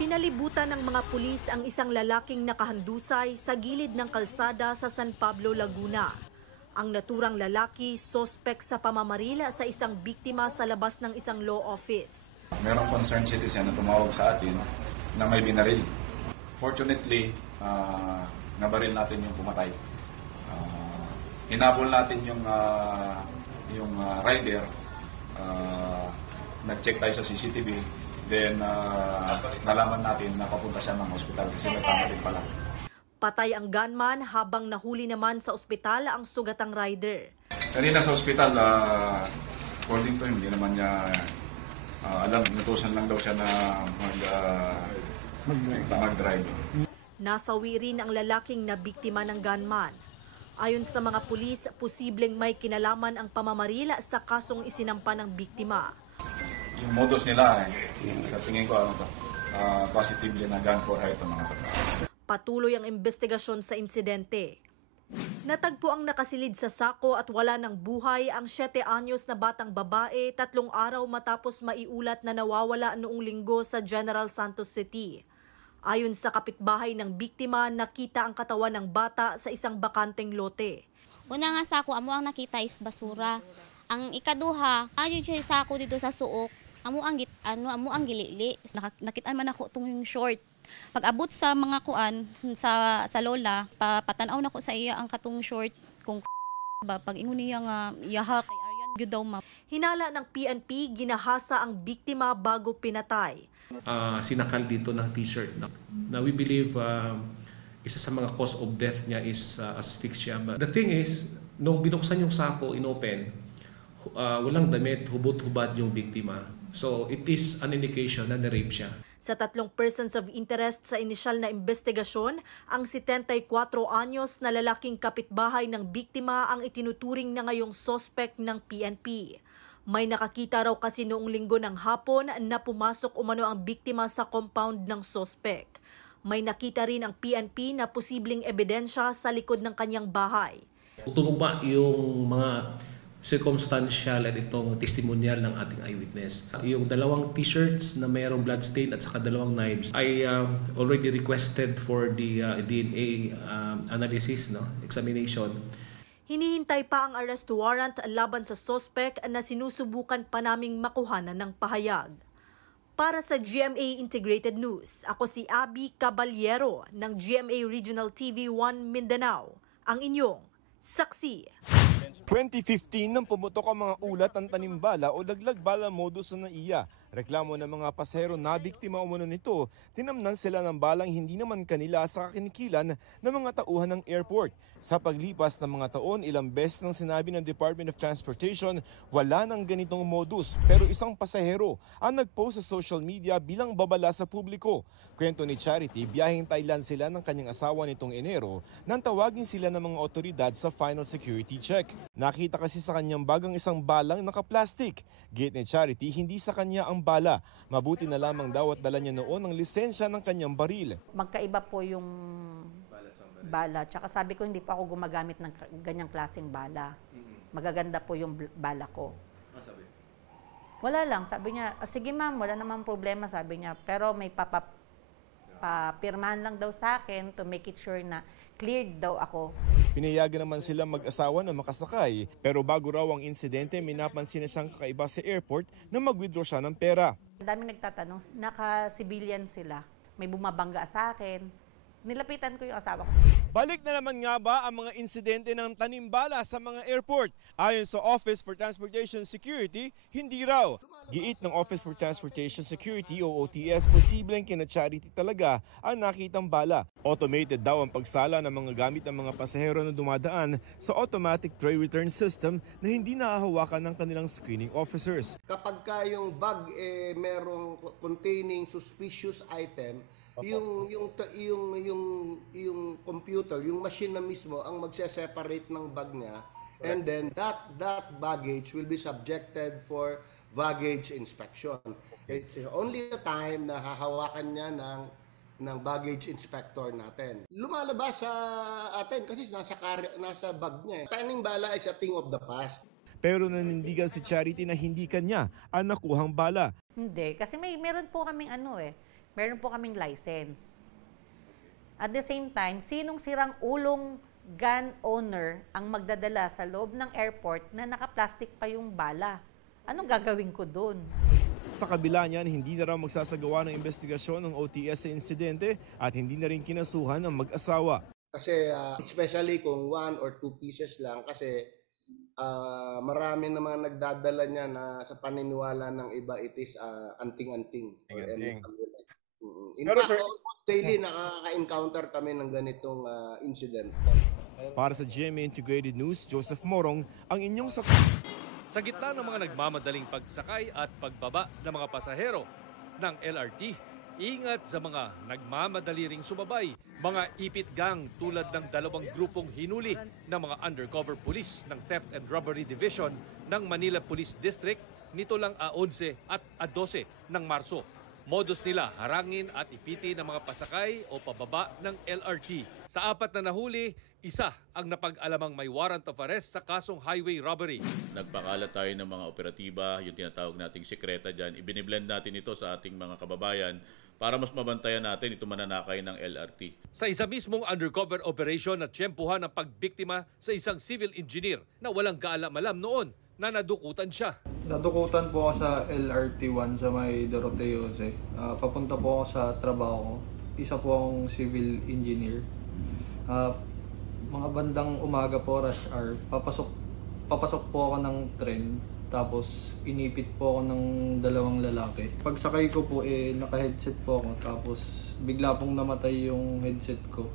Pinalibutan ng mga pulis ang isang lalaking nakahandusay sa gilid ng kalsada sa San Pablo, Laguna. Ang naturang lalaki, sospek sa pamamarila sa isang biktima sa labas ng isang law office. Merong concerned citizen na tumawag sa atin na may binaril. Fortunately, nabaril natin yung pumatay. Hinabol natin yung rider. Nag-check tayo sa CCTV. Then, nalaman natin na papunta siya ng ospital kasi may pamarin pala. Patay ang gunman habang nahuli naman sa ospital ang sugatang rider. Kanina sa ospital, according to him, hindi naman niya alam, natusan lang daw siya na mag-drive. Nasawi rin ang lalaking na biktima ng gunman. Ayon sa mga pulis, posibleng may kinalaman ang pamamarila sa kasong isinampa ng biktima. Yung modus nila, sa tingin ko, positively na gun for hire itong mga tao. Patuloy ang investigasyon sa insidente. Natagpo ang nakasilid sa sako at wala ng buhay ang 7 anyos na batang babae 3 araw matapos maiulat na nawawala noong Linggo sa General Santos City. Ayon sa kapitbahay ng biktima, nakita ang katawan ng bata sa isang bakanteng lote. Una nga sako, amo ang nakita is basura. Ang ikaduha, ayon siya sako dito sa suok. Amo ang gilili. Nakitaan man ako tong short. Pag abot sa mga kuan sa lola, patanaw na ko sa iya ang katong short kung ba pag ingon niya nga yaha kay Aryan gyud daw ma. Hinala ng PNP, ginahasa ang biktima bago pinatay. Sinakal dito ng t-shirt. Now we believe isa sa mga cause of death niya is asphyxia. But the thing is, nung binuksan yung sako, inopen, walang damit, hubot-hubad yung biktima. So it is an indication na na-rape siya. Sa 3 persons of interest sa inisyal na investigasyon, ang 74 anyos na lalaking kapitbahay ng biktima ang itinuturing na ngayong sospek ng PNP. May nakakita raw kasi noong Linggo ng hapon na pumasok umano ang biktima sa compound ng sospek. May nakita rin ang PNP na posibleng ebidensya sa likod ng kanyang bahay. Tumugma yung mga circumstantial at itong testimonial ng ating eyewitness. Yung 2 t-shirts na mayroong bloodstain at saka 2 knives I already requested for the DNA analysis, examination. Hinihintay pa ang arrest warrant laban sa suspect na sinusubukan pa naming makuhanan ng pahayag. Para sa GMA Integrated News, ako si Abby Caballero ng GMA Regional TV 1 Mindanao, ang inyong saksi. 2015 nang pumutok ang mga ulat ng tanimbala o laglag bala modus na NAIA. Reklamo ng mga pasahero na biktima umano nito, tinamnan sila ng balang hindi naman kanila sa kakinikilan ng mga tauhan ng airport. Sa paglipas ng mga taon, ilang beses nang sinabi ng Department of Transportation, wala nang ganitong modus. Pero isang pasahero ang nagpost sa social media bilang babala sa publiko. Kwento ni Charity, biyaheng Thailand sila ng kanyang asawa nitong Enero nang tawagin sila ng mga otoridad sa final security check. Nakita kasi sa kanyang bagang isang balang nakaplastik. Gate ni Charity, hindi sa kanya ang bala. Mabuti na lamang daw at dala niya noon ang lisensya ng kanyang baril. Magkaiba po yung bala. Tsaka sabi ko, hindi pa ako gumagamit ng ganyang klaseng bala. Magaganda po yung bala ko. Sabi? Wala lang. Sabi niya, sige ma'am, wala namang problema, sabi niya. Pero may papirmahan lang daw sa akin to make it sure na cleared daw ako. Pinayagan naman sila mag-asawa na makasakay, pero bago raw ang insidente, may napansin na siyang kakaiba sa airport na mag-withdraw siya ng pera. Ang daming nagtatanong, naka-civilian sila. May bumabangga sa akin. Nilapitan ko yung asawa ko. Balik na naman nga ba ang mga insidente ng tanimbala sa mga airport? Ayon sa Office for Transportation Security, hindi raw. Giit ng Office for Transportation Security o OTS, posibleng kina Charity talaga ang nakitang bala. Automated daw ang pagsala ng mga gamit ng mga pasahero na dumadaan sa automatic tray return system na hindi nahahawakan ng kanilang screening officers. Kapag ka yung bag merong containing suspicious item, yung computer, yung machine na mismo ang magse-separate ng bag niya, and then that baggage will be subjected for baggage inspection. It's only the time na hahawakan niya ng baggage inspector natin. Lumalabas sa atin kasi nasa bag niya. Tanimbala is a thing of the past. Pero nanindigan si Charity na hindi kanya ang nakuhang bala. Hindi, kasi meron po kaming meron po kaming license. At the same time, sinong sirang ulong gun owner ang magdadala sa loob ng airport na naka-plastic pa yung bala? Anong gagawin ko doon? Sa kabila niyan, hindi na raw magsasagawa ng investigasyon ng OTS sa insidente at hindi na rin kinasuhan ng mag-asawa. Kasi especially kung 1 or 2 pieces lang, kasi marami naman nagdadala niya na sa paniniwala ng iba, it is anting-anting. In fact, almost daily nakaka-encounter kami ng ganitong incident. Para sa GMA Integrated News, Joseph Morong, ang inyong Sa gitna ng mga nagmamadaling pagsakay at pagbaba ng mga pasahero ng LRT, ingat sa mga nagmamadali ring sumabay, mga ipit gang tulad ng 2 grupong hinuli ng mga undercover police ng Theft and Robbery Division ng Manila Police District nito lang 11 at 12 ng Marso. Modus nila harangin at ipitin ng mga pasakay o pababa ng LRT. Sa 4 na nahuli, isa ang napag-alamang may warrant of arrest sa kasong highway robbery. Nagpakalat tayo ng mga operatiba, yung tinatawag nating sekreta dyan. Ibiniblend natin ito sa ating mga kababayan para mas mabantayan natin ito mananakay ng LRT. Sa isa mismong undercover operation at tiyempuhan ang pagbiktima sa isang civil engineer na walang kaalam-alam noon na nadukutan siya. Nadukutan po ako sa LRT1 sa may Doroteo Jose. Papunta po ako sa trabaho ko. Isa po akong civil engineer. Mga bandang umaga po, rush hour, papasok po ako ng tren, tapos inipit po ako ng 2 lalaki. Pagsakay ko po, naka-headset po ako, tapos bigla pong namatay yung headset ko.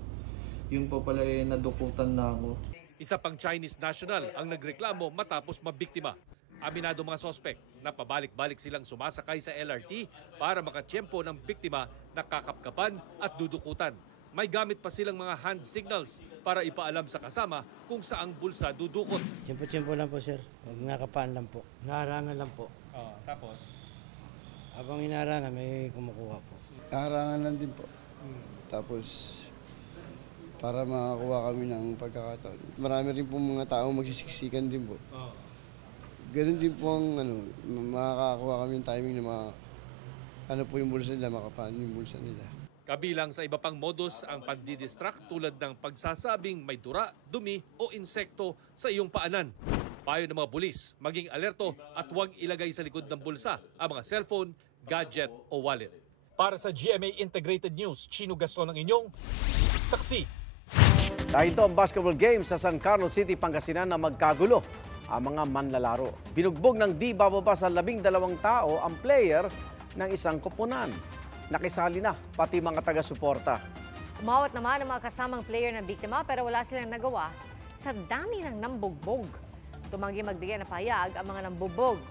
Yun po pala nadukutan na ako. Isa pang Chinese national ang nagreklamo matapos mabiktima. Aminado mga sospek na pabalik-balik silang sumasakay sa LRT para makatsyempo ng biktima na kakapkapan at dudukutan. May gamit pa silang mga hand signals para ipaalam sa kasama kung saang bulsa dudukot. Tiyempo lang po, sir. Huwag nakapaan lang po. Naharangan lang po. Tapos? Habang inaharangan, may kumukuha po. Naharangan lang din po. Tapos, para makakuha kami ng pagkakataon. Marami rin po mga tao magsisiksikan din po. Ganun din po ang makakakuha kami ng timing na po yung bulsa nila, makapaan yung bulsa nila. Kabilang sa iba pang modus ang pandidistract tulad ng pagsasabing may dura, dumi o insekto sa iyong paanan. Payo ng mga pulis, maging alerto at huwag ilagay sa likod ng bulsa ang mga cellphone, gadget o wallet. Para sa GMA Integrated News, Chino Gaston ang inyong saksi. Dahil ito ang basketball game sa San Carlos City, Pangasinan na magkagulo ang mga manlalaro. Binugbog ng di bababa sa 12 tao ang player ng isang koponan. Nakisali na pati mga taga-suporta. Umawat naman ang mga kasamang player ng biktima pero wala silang nagawa sa dami ng nambugbog. Tumanggi magbigay ng pahayag ang mga nambugbog.